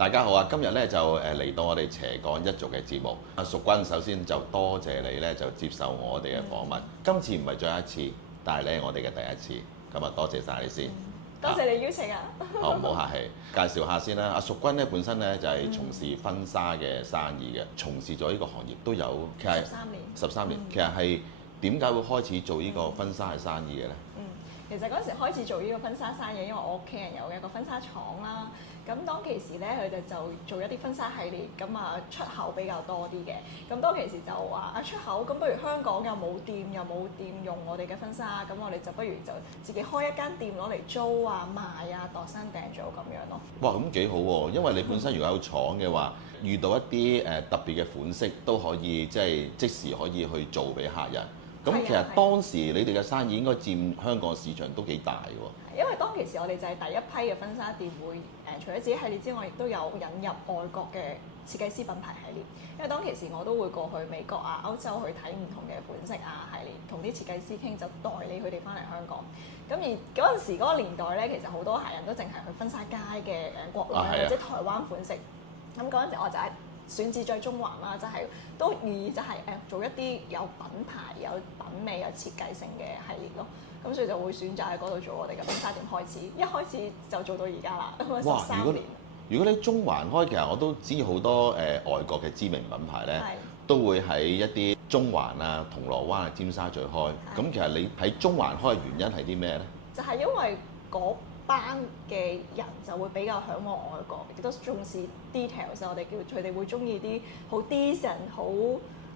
大家好啊！今日咧就嚟到我哋斜槓一族嘅節目。阿淑君首先就多謝你咧就接受我哋嘅訪問。今次唔係最後一次，但係咧我哋嘅第一次，咁啊多謝晒你先。多謝你邀請啊！好，唔好客氣。介紹下先啦。阿淑君咧本身咧就係從事婚紗嘅生意嘅，從事咗呢個行業都有其實13年。其實係點解會開始做呢個婚紗嘅生意嘅咧？其實嗰時開始做呢個婚紗生意，因為我屋企人有一個婚紗廠啦。咁當其時咧，佢哋就做一啲婚紗系列，咁啊出口比較多啲嘅。咁當其時就話啊出口，咁不如香港又冇店用我哋嘅婚紗，咁我哋就不如就自己開一間店攞嚟租啊賣啊，度身訂造咁樣咯。哇，咁幾好喎！因為你本身如果有廠嘅話，遇到一啲特別嘅款式都可以即時可以去做俾客人。咁其實當時你哋嘅生意應該佔香港市場都幾大喎。因為當其時我哋就係第一批嘅婚紗店會除咗自己系列之外，亦都有引入外國嘅設計師品牌系列。因為當其時我都會過去美國啊、歐洲去睇唔同嘅款式啊系列，同啲設計師傾就代理佢哋翻嚟香港。咁而嗰陣時嗰個年代咧，其實好多客人都淨係去婚紗街嘅國內或者台灣款式。咁嗰陣時我就係選址在中環啦，就係都以就係做一啲有品牌、有品味、有設計性嘅系列咯。咁所以就會選擇喺嗰度做我哋嘅婚紗店開始，一開始就做到而家啦，13年。如果你中環開，其實我都知好多外國嘅知名品牌咧，都會喺一啲中環啊、銅鑼灣啊、尖沙咀開。咁其實你喺中環開嘅原因係啲咩咧？就係因為嗰班嘅人就會比較嚮往外國，亦都重視 details， 我哋叫佢哋會中意啲好 decent、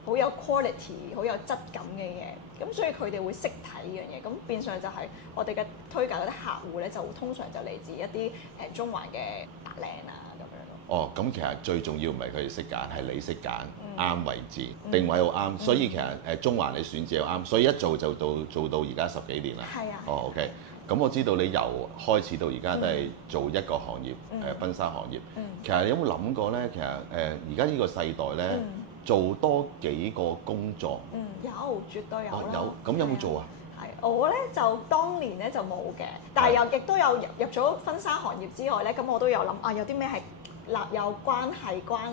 好有 quality、好有質感嘅嘢，咁所以佢哋會識睇呢樣嘢，咁變相就係我哋嘅推介嗰啲客戶咧，就通常就嚟自一啲中環嘅白領啊咁樣咯。哦，咁其實最重要唔係佢哋識揀，係你識揀啱位置，定位好啱，所以其實中環你選址又啱，所以一做就做到而家10幾年啦。係啊。哦 ，OK。咁我知道你由開始到而家都係做一個行業，婚紗行業。其實你有冇諗過咧？其實而家呢個世代咧，做多幾個工作。有，絕對有啦。有，咁有冇做啊？係，我咧就當年咧就冇嘅，但係又亦都有入咗婚紗行業之外咧，咁我都有諗啊，有啲咩係有關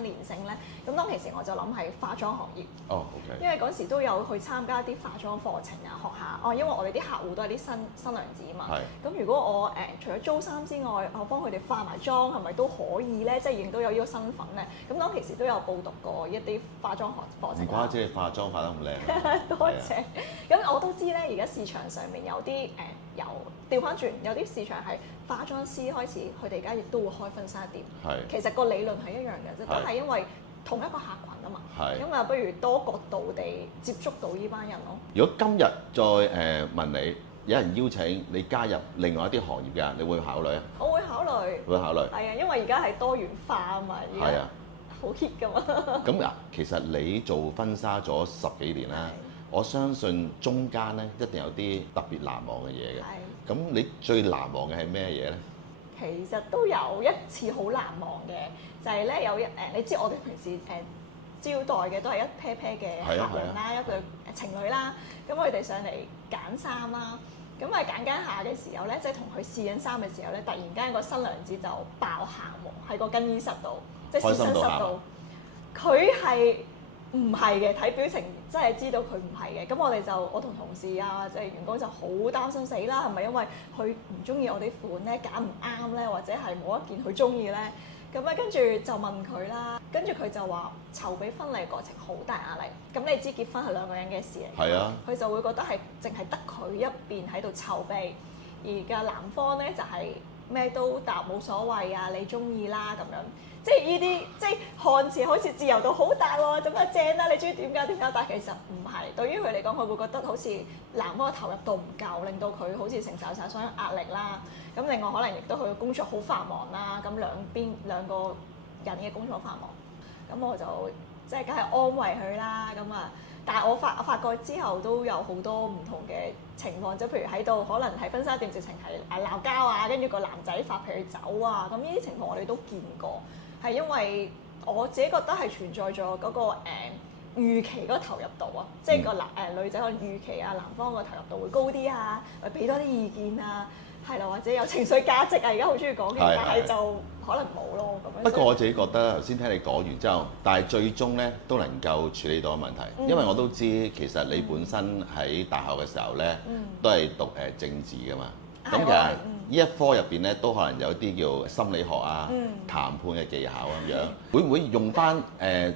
連性咧，咁當其時我就諗係化妝行業。哦 ，OK。因為嗰時都有去參加啲化妝課程啊，學下哦，因為我哋啲客戶都係啲新娘子嘛。係。咁如果我除咗租衫之外，我幫佢哋化埋妝，係咪都可以咧？即係亦都有呢個身份咧。咁當其時都有報讀過一啲化妝課程。唔怪之你化妝化得咁靚。多謝。咁我都知咧，而家市場上面有啲調翻轉，有啲市場係化妝師開始，佢哋而家亦都會開婚紗店。係。其實個理論係一樣嘅啫，都係因為同一個客群啊嘛。係。咁啊，不如多角度地接觸到呢班人咯。如果今日再問你，有人邀請你加入另外一啲行業嘅，你會考慮啊？我會考慮。會考慮。係啊，因為而家係多元化啊嘛，而家好 hit 噶嘛。咁嗱，其實你做婚紗咗10幾年啦，我相信中間咧一定有啲特別難忘嘅嘢嘅。係。咁你最難忘嘅係咩嘢咧？其實都有一次好難忘嘅，就係咧有你知我哋平時招待嘅都係一 pair pair 嘅客人啦，一對情侶啦，咁佢哋上嚟揀衫啦，咁啊揀下嘅時候咧，即係同佢試緊衫嘅時候咧，突然間個新娘子就爆喊喎，喺個更衣室度，即係試身室度，佢係唔係嘅？睇表情真係知道佢唔係嘅。咁我同同事啊，即係員工就好擔心死啦，係咪因為佢唔中意我啲款咧，揀唔啱咧，或者係冇一件佢中意咧？咁咧跟住就問佢啦，跟住佢就話籌備婚禮過程好大壓力。咁你知結婚係兩個人嘅事嚟，係啊，佢就會覺得係淨係得佢一邊喺度籌備，而嘅男方咧就係咩都答冇所謂啊，你中意啦咁樣。即係呢啲，即係看似好似自由度好大喎，咁啊正啦！你中意點解？但係其實唔係，對於佢嚟講，佢會覺得好似男方嘅投入度唔夠，令到佢好似承受晒所有壓力啦。咁另外可能亦都佢嘅工作好繁忙啦。咁兩個人嘅工作繁忙，咁我就即係梗係安慰佢啦。咁啊，但係我發覺之後都有好多唔同嘅情況，即係譬如喺度可能喺婚紗店直情係鬧交啊，跟住個男仔發脾氣走啊。咁呢啲情況我哋都見過。係因為我自己覺得係存在咗嗰個預期嗰個投入度啊，即係個女仔可能預期啊，男方個投入度會高啲啊，俾多啲意見啊，係啦，或者有情緒價值啊，而家好中意講嘅，係但係就可能冇咯咁樣。不過我自己覺得頭先聽你講完之後，但係最終咧都能夠處理到問題，因為我都知其實你本身喺大學嘅時候咧，都係讀政治㗎嘛。咁其實呢一科入邊咧，都可能有啲叫心理學啊、談判嘅技巧咁樣。會唔會用翻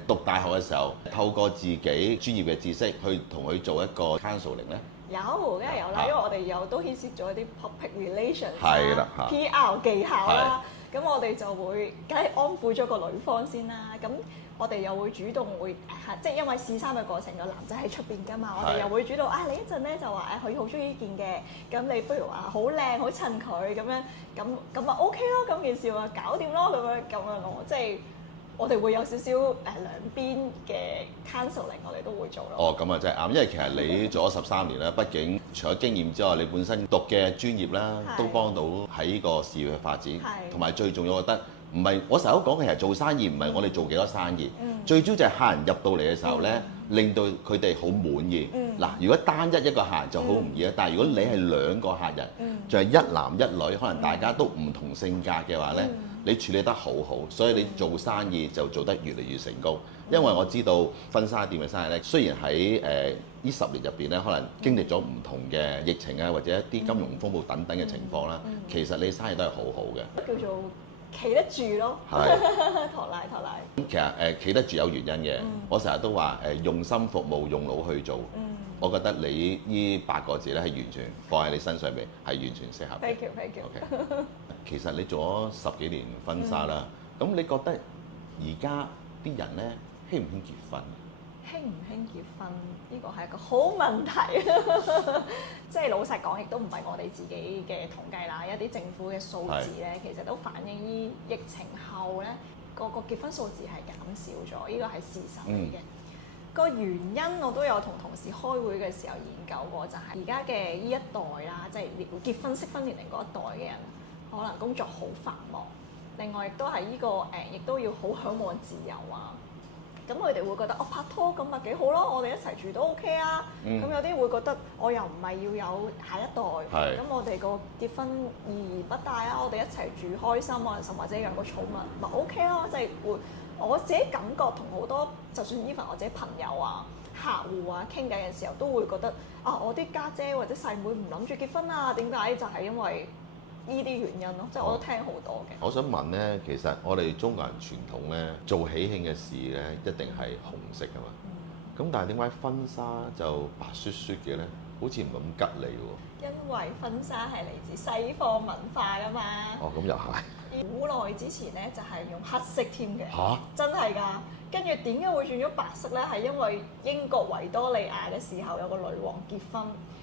讀大學嘅時候，透過自己專業嘅知識去同佢做一個 counseling 咧？有，梗係有啦，因為我哋有都牽涉咗一啲 public relations 係啦啦、PR 技巧啦，咁我哋就會梗係安撫咗個女方先啦。咁我哋又會主動會即係因為試衫嘅過程，個男仔喺出邊㗎嘛，我哋又會主動你一陣咧就話佢好中意呢件嘅，咁你不如話好靚好襯佢咁樣，咁啊 OK 咯，咁件事話搞掂咯，咁樣咯，即係。我哋會有少少兩邊嘅 counseling，我哋都會做咯。哦，咁啊真係啱，因為其實你做咗13年啦，畢竟除咗經驗之外，你本身讀嘅專業啦，都幫到喺個事業嘅發展。同埋最重要，我覺得唔係我成日都講嘅，其實做生意唔係我哋做幾多生意，最主要就係客人入到嚟嘅時候咧，令到佢哋好滿意。嗱，如果單一個客人就好唔易啊，但係如果你係2個客人，就係一男一女，可能大家都唔同性格嘅話咧。你處理得好好，所以你做生意就做得越嚟越成功。因為我知道婚紗店嘅生意咧，雖然喺呢10年入邊咧，可能經歷咗唔同嘅疫情啊，或者一啲金融風暴等等嘅情況啦，其實你生意都係好好嘅。叫做企得住咯，係托賴。咁其實企得住有原因嘅。我成日都話用心服務，用腦去做。我覺得你呢8個字咧係完全放喺你身上面，係完全適合嘅。Thank you。Okay. 其實你做咗10幾年婚紗啦，咁你覺得而家啲人咧興唔興結婚？興唔興結婚？呢個係一個好問題。即係老實講，亦都唔係我哋自己嘅統計啦，一啲政府嘅數字咧，其實都反映於疫情後咧，個結婚數字係減少咗，呢個係事實嚟嘅。個原因我都有同同事開會嘅時候研究過，就係而家嘅呢一代啦，即係結婚適婚年齡嗰一代嘅人，可能工作好繁忙，另外亦都係呢個亦都要好嚮往自由啊。咁佢哋會覺得拍拖咁咪幾好咯，我哋一齊住都 OK 啊。咁有啲會覺得我又唔係要有下一代，咁我哋個結婚意義不大啊。我哋一齊住開心啊，甚或者養個寵物咪 OK 咯。即係會我自己感覺同好多就算 even 我自己朋友啊、客戶啊傾偈嘅時候，都會覺得我啲家姐或者細妹唔諗住結婚啊，點解？就係因為呢啲原因咯，即係我都聽好多嘅。我想問咧，其實我哋中國人傳統咧做喜慶嘅事咧，一定係紅色噶嘛。咁但係點解婚紗就白雪雪嘅咧？好似唔係咁吉利喎。因為婚紗係嚟自西方文化噶嘛。哦，咁又係。古耐之前咧就係用黑色添嘅。嚇！真係㗎。跟住點解會轉咗白色咧？係因為英國維多利亞嘅時候有個女王結婚。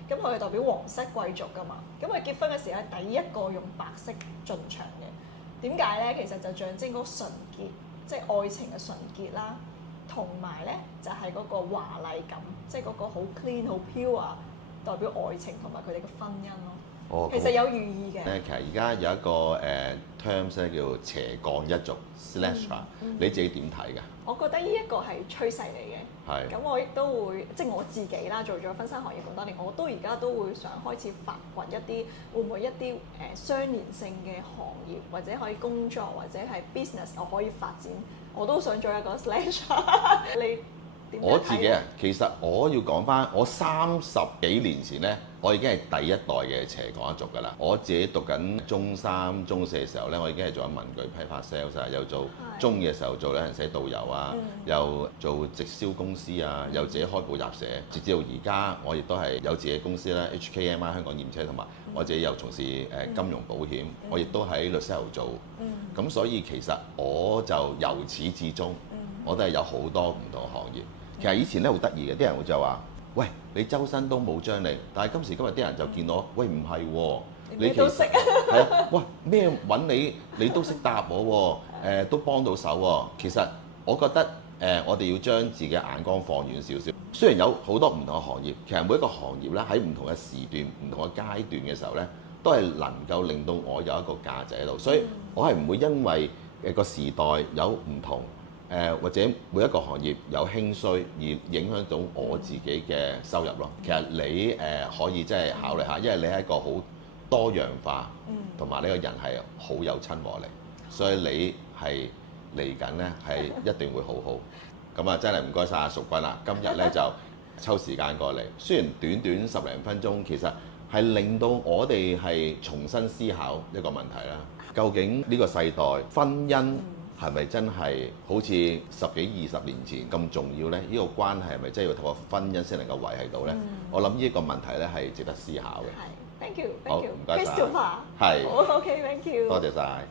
咁佢係代表皇室貴族㗎嘛，咁佢結婚嘅時候係第一個用白色進場嘅。點解咧？其實就象徵嗰個純潔，即係愛情嘅純潔啦，同埋咧就係嗰個華麗感，即係嗰個好 clean 好 pure，代表愛情同埋佢哋嘅婚姻咯。哦，其實有寓意嘅。其實而家有一個terms 咧叫斜槓一族 slasher，你自己點睇㗎？我覺得呢一個係趨勢嚟嘅。係。咁我亦都會，即係我自己啦，做咗婚紗行業咁多年，我都而家都會想開始發掘一啲，會唔會一啲相連性嘅行業，或者可以工作，或者係 business 我可以發展，我都想做一個 slasher。你點睇？我自己其實我要講翻，我30幾年前咧，我已經係第一代嘅斜槓一族㗎啦。我自己讀緊中3、中4嘅時候咧，我已經係做緊文具批發 sales 啊，又做中2嘅時候做旅行社導遊啊，又做直銷公司啊，又自己開補習社，直至到而家我亦都係有自己公司啦 HKMI 香港驗車，同埋我自己又從事金融保險，我亦都喺律師樓做。咁所以其實我就由始至終，我都係有好多唔同行業。其實以前咧好得意嘅，啲人會就話：喂，你周身都冇張力，但係今時今日啲人就見到，喂唔係喎，你其實係啊，哇咩揾你，你都識答我喎，都幫到手喎。其實我覺得我哋要將自己眼光放遠少少。雖然有好多唔同嘅行業，其實每一個行業咧喺唔同嘅時段、唔同嘅階段嘅時候咧，都係能夠令到我有一個價值喺度。所以我係唔會因為個時代有唔同。或者每一個行業有興衰而影響到我自己嘅收入咯。其實你可以即係考慮下，因為你係一個好多樣化，同埋呢個人係好有親和力，所以你係嚟緊呢係一定會好好。咁啊，真係唔該晒阿淑君啦，今日呢就抽時間過嚟，雖然短短10零分鐘，其實係令到我哋係重新思考一個問題啦。究竟呢個世代婚姻係咪真係好似10幾20年前咁重要呢？呢個關係係咪真係要透過婚姻先能夠維係到呢？我諗呢個問題呢係值得思考嘅。係，thank you，好，唔該晒。Christopher，係，好 OK，thank you，多謝晒。